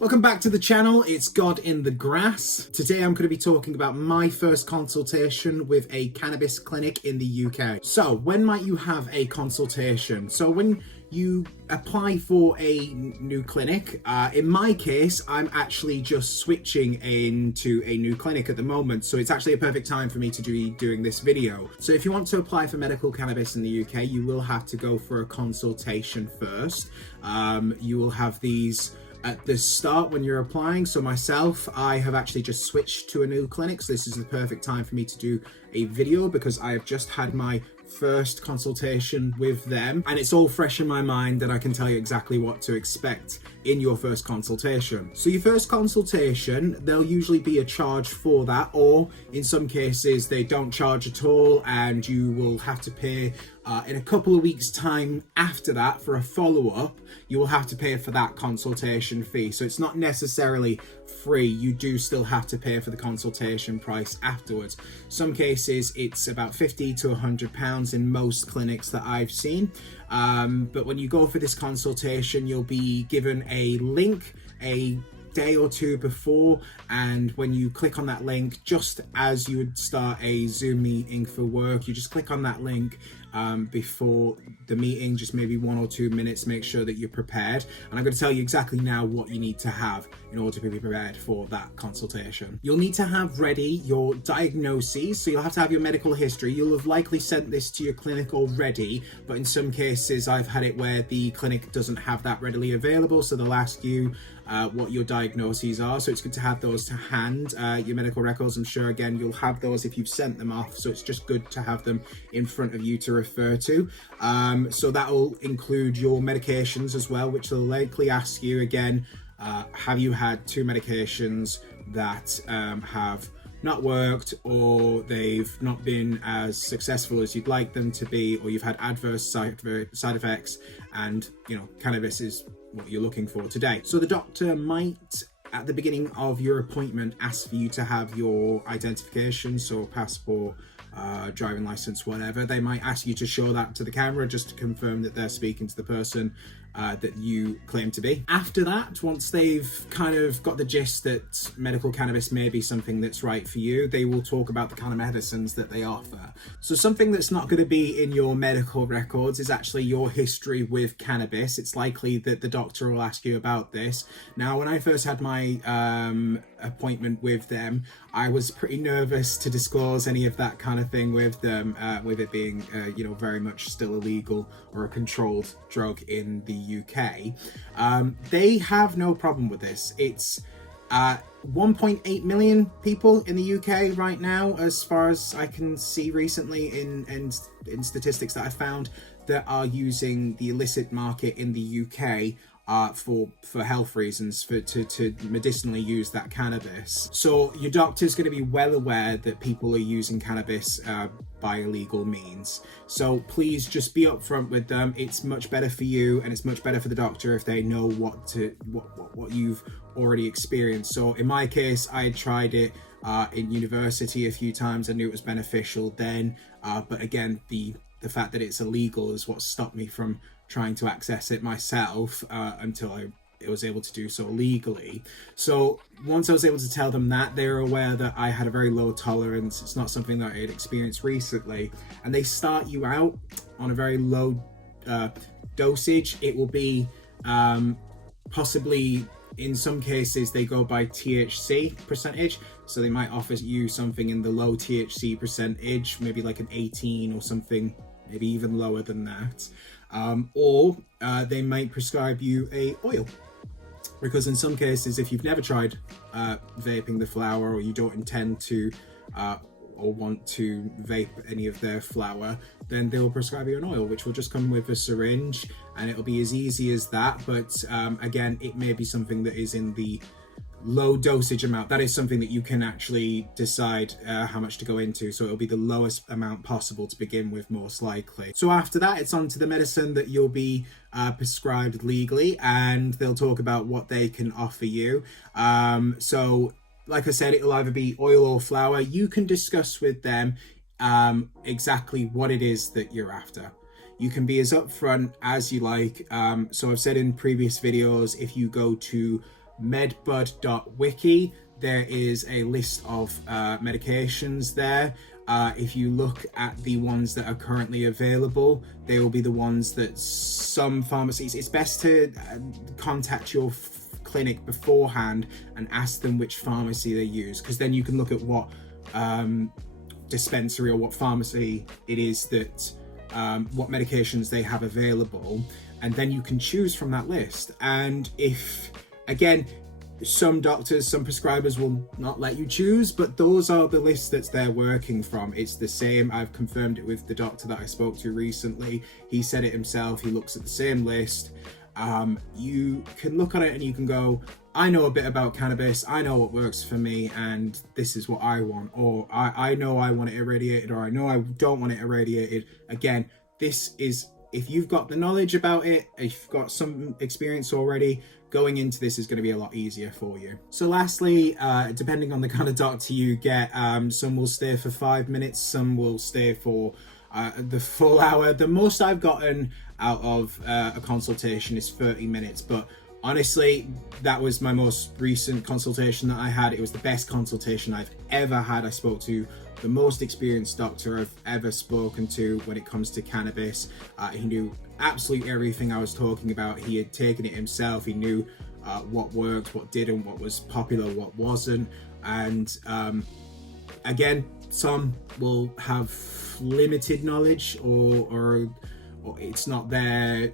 Welcome back to the channel, it's God in the Grass. Today I'm going to be talking about my first consultation with a cannabis clinic in the UK. So when might you have a consultation? So when you apply for a new clinic, in my case, I'm actually just switching into a new clinic at the moment. So it's actually a perfect time for me to be doing this video. So if you want to apply for medical cannabis in the UK, you will have to go for a consultation first. You will have these at the start when you're applying. So myself, I have actually just switched to a new clinic, so this is the perfect time for me to do a video because I have just had my first consultation with them and it's all fresh in my mind and I can tell you exactly what to expect in your first consultation. So your first consultation, there'll usually be a charge for that, or in some cases they don't charge at all and you will have to pay in a couple of weeks time after that for a follow-up. You will have to pay for that consultation fee, so it's not necessarily free. You do still have to pay for the consultation price afterwards. Some cases it's about £50 to £100 in most clinics that I've seen, but when you go for this consultation you'll be given a link a day or two before, and when you click on that link, just as you would start a Zoom meeting for work, you just click on that link before the meeting, just maybe 1 or 2 minutes, make sure that you're prepared. And I'm going to tell you exactly now what you need to have in order to be prepared for that consultation. You'll need to have ready your diagnoses, so you'll have to have your medical history. You'll have likely sent this to your clinic already, but in some cases I've had it where the clinic doesn't have that readily available, so they'll ask you what your diagnoses are, so it's good to have those to hand. Your medical records, I'm sure again you'll have those if you've sent them off, so it's just good to have them in front of you to refer to. So that will include your medications as well, which will likely ask you again, have you had 2 medications that have not worked, or they've not been as successful as you'd like them to be, or you've had adverse side effects, and you know, cannabis is what you're looking for today. So the doctor might at the beginning of your appointment ask for you to have your identification, so passport, driving license, whatever. They might ask you to show that to the camera just to confirm that they're speaking to the person that you claim to be. After that, once they've kind of got the gist that medical cannabis may be something that's right for you, they will talk about the kind of medicines that they offer. So something that's not going to be in your medical records is actually your history with cannabis. It's likely that the doctor will ask you about this. Now, when I first had my appointment with them, I was pretty nervous to disclose any of that kind of thing with them, with it being you know, very much still illegal or a controlled drug in the UK. They have no problem with this. It's 1.8 million people in the UK right now, as far as I can see recently in statistics that I found, that are using the illicit market in the UK for health reasons, to medicinally use that cannabis. So your doctor's going to be well aware that people are using cannabis by illegal means. So please just be upfront with them. It's much better for you and it's much better for the doctor if they know what you've already experienced. So in my case, I tried it in university a few times. I knew it was beneficial then, but again, the fact that it's illegal is what stopped me from trying to access it myself until I was able to do so legally. So once I was able to tell them that, they were aware that I had a very low tolerance. It's not something that I had experienced recently, and they start you out on a very low dosage. It will be possibly, in some cases they go by THC percentage, so they might offer you something in the low THC percentage, maybe like an 18 or something, maybe even lower than that. Or they might prescribe you a oil, because in some cases, if you've never tried vaping the flower, or you don't intend to or want to vape any of their flower, then they will prescribe you an oil, which will just come with a syringe, and it'll be as easy as that. But again, it may be something that is in the low dosage amount. That is something that you can actually decide how much to go into, so it'll be the lowest amount possible to begin with, most likely. So after that, it's on to the medicine that you'll be prescribed legally, and they'll talk about what they can offer you. So like I said, it'll either be oil or flower. You can discuss with them exactly what it is that you're after. You can be as upfront as you like. So I've said in previous videos, if you go to Medbud.wiki. There is a list of medications there. If you look at the ones that are currently available, they will be the ones that some pharmacies, it's best to contact your clinic beforehand and ask them which pharmacy they use, because then you can look at what dispensary or what pharmacy it is that what medications they have available, and then you can choose from that list. And if, again, some doctors, some prescribers will not let you choose, but those are the lists that they're working from. It's the same. I've confirmed it with the doctor that I spoke to recently. He said it himself. He looks at the same list. You can look at it and you can go, I know a bit about cannabis, I know what works for me, and this is what I want. Or I know I want it irradiated, or I know I don't want it irradiated. Again, this is, if you've got the knowledge about it, if you've got some experience already, going into this is going to be a lot easier for you. So lastly, depending on the kind of doctor you get, some will stay for 5 minutes, some will stay for the full hour. The most I've gotten out of a consultation is 30 minutes, but honestly, that was my most recent consultation that I had. It was the best consultation I've ever had. I spoke to the most experienced doctor I've ever spoken to when it comes to cannabis. He knew absolutely everything I was talking about. He had taken it himself. He knew what worked, what didn't, what was popular, what wasn't. And again, some will have limited knowledge, or it's not there.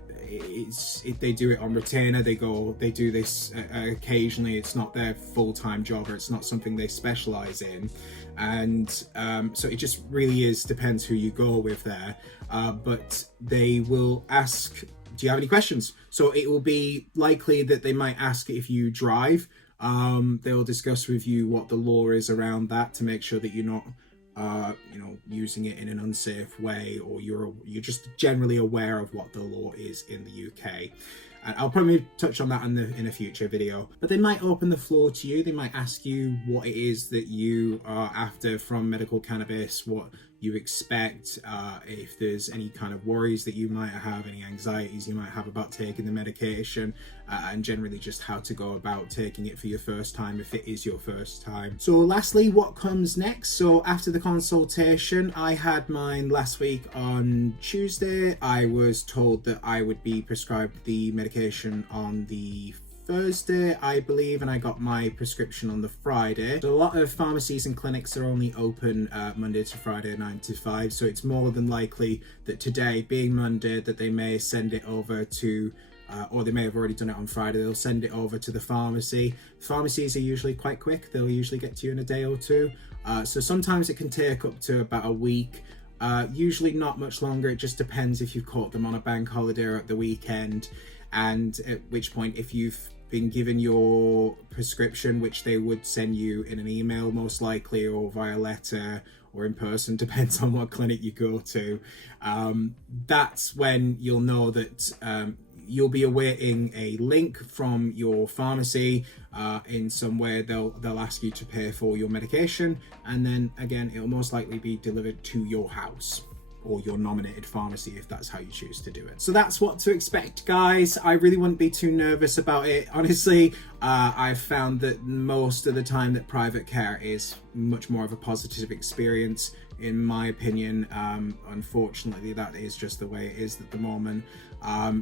They do it on retainer. They do this occasionally. It's not their full-time job, or it's not something they specialize in. And so it just really depends who you go with there. But they will ask, do you have any questions? So it will be likely that they might ask if you drive. They will discuss with you what the law is around that, to make sure that you're not using it in an unsafe way, or you're just generally aware of what the law is in the UK. And I'll probably touch on that in a future video. But they might open the floor to you. They might ask you what it is that you are after from medical cannabis, what you expect, if there's any kind of worries that you might have, any anxieties you might have about taking the medication, and generally just how to go about taking it for your first time, if it is your first time. So lastly, what comes next? So after the consultation, I had mine last week on Tuesday. I was told that I would be prescribed the medication on the Thursday, I believe, and I got my prescription on the Friday. So a lot of pharmacies and clinics are only open Monday to Friday 9 to 5, so it's more than likely that today, being Monday, that they may send it over to or they may have already done it on Friday. They'll send it over to the pharmacy. Pharmacies are usually quite quick. They'll usually get to you in a day or two. So sometimes it can take up to about a week. Usually not much longer. It just depends if you've caught them on a bank holiday or at the weekend, and at which point, if you've been given your prescription, which they would send you in an email most likely, or via letter, or in person, depends on what clinic you go to, that's when you'll know that you'll be awaiting a link from your pharmacy. In some way they'll ask you to pay for your medication, and then again it'll most likely be delivered to your house or your nominated pharmacy, if that's how you choose to do it. So that's what to expect, guys. I really wouldn't be too nervous about it. Honestly, I've found that most of the time that private care is much more of a positive experience, in my opinion. Unfortunately, that is just the way it is at the moment.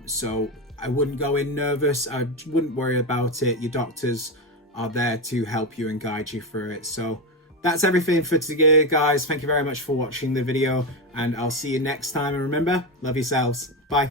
So I wouldn't go in nervous. I wouldn't worry about it. Your doctors are there to help you and guide you through it. So that's everything for today, guys. Thank you very much for watching the video, and I'll see you next time. And remember, love yourselves.